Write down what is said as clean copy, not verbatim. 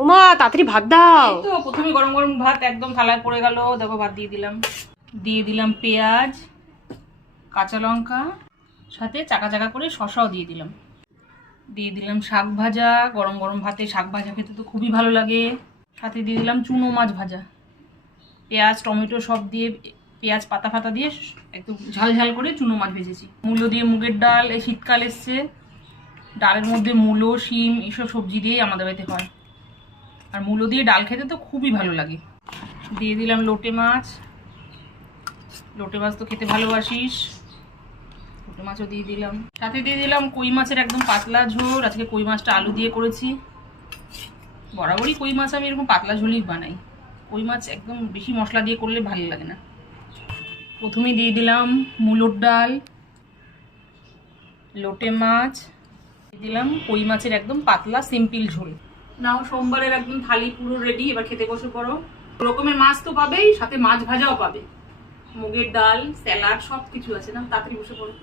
ওমা তাড়াতাড়ি ভাত দাও। তো প্রথমে গরম গরম ভাত একদম থালায় পড়ে গেল। দেখো ভাত দিয়ে দিলাম পেঁয়াজ, কাঁচা লঙ্কা, সাথে চাকা চাকা করে শসাও দিয়ে দিলাম শাক ভাজা। গরম গরম ভাতে শাক ভাজা খেতে তো খুবই ভালো লাগে। সাথে দিয়ে দিলাম চুনো মাছ ভাজা, পেঁয়াজ টমেটো সব দিয়ে, পেঁয়াজ পাতা ফাতা দিয়ে একটু ঝাল ঝাল করে চুনো মাছ ভেজেছি। মূলো দিয়ে মুগের ডাল, এই শীতকাল এসছে, ডালের মধ্যে মূলো শিম এইসব সবজি দিয়েই আমাদের বাড়িতে হয়। আর মূলো দিয়ে ডাল খেতে তো খুবই ভালো লাগে। দিয়ে দিলাম লোটে মাছ তো খেতে ভালোবাসিস, লোটে মাছও দিয়ে দিলাম। সাথে দিয়ে দিলাম কই মাছের একদম পাতলা ঝোল। আজকে কই মাছটা আলু দিয়ে করেছি। বরাবরই কই মাছ আমি এরকম পাতলা ঝোলই বানাই। কই মাছ একদম বেশি মশলা দিয়ে করলে ভালো লাগে না। প্রথমে দিয়ে দিলাম মূলোর ডাল, লোটে মাছ, দিয়ে দিলাম কই মাছের একদম পাতলা সিম্পল ঝোল। নাও সোমবারের একদম থালি পুরো রেডি। এবার খেতে বসে পড়ো। রকমের মাছ তো পাবেই, সাথে মাছ ভাজাও পাবে, মুগের ডাল, স্যালাড সব কিছু আছে। না তাড়াতাড়ি বসে পড়ো।